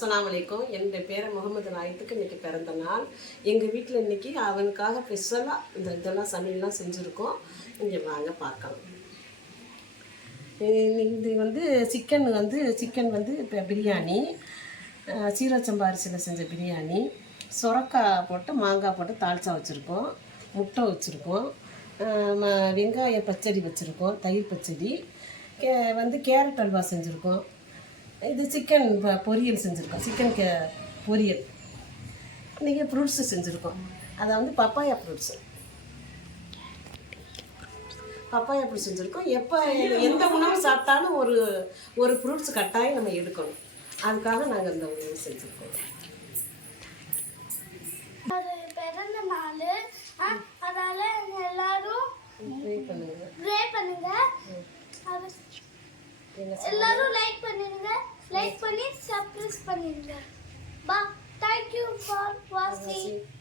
அஸ்ஸலாமு அலைக்கும். என்னுடைய பேரை முகமது நாயத்துக்கு இன்றைக்கி பிறந்த நாள். எங்கள் வீட்டில் இன்றைக்கி அவனுக்காக ஸ்பெஷலாக இதெல்லாம் சமையல்லாம் செஞ்சுருக்கோம். இங்கே வாங்க பார்க்கலாம். இது வந்து சிக்கன் வந்து இப்போ பிரியாணி, சீரகசம்பா அரிசியில் செஞ்ச பிரியாணி, சுரக்காய் போட்டு மாங்காய் போட்டு தாளிச்சா வச்சுருக்கோம், முட்டை வச்சுருக்கோம், வெங்காய பச்சடி வச்சுருக்கோம், தயிர் பச்சடி, கேரட் அல்வா செஞ்சுருக்கோம். இது சிக்கன் பொரியல் செஞ்சுருக்கோம், பொரியல். இன்றைக்கி ஃப்ரூட்ஸு செஞ்சுருக்கோம், அதாவது பப்பாயா ஃப்ரூட்ஸு செஞ்சுருக்கோம். எந்த உணவு சாப்பிட்டாலும் ஒரு ஃப்ரூட்ஸ் கட்டாயம் நம்ம எடுக்கணும். அதுக்காக நாங்கள் இந்த உணவு செஞ்சுருக்கோம். பிறந்த நாள், அதனால எல்லாரும் ப்ரே பண்ணுங்க, எல்லாரும் லைக் பண்ணி சப்ஸ்கிரைப் பண்ணிடுங்க. Bye. Thank you for watching.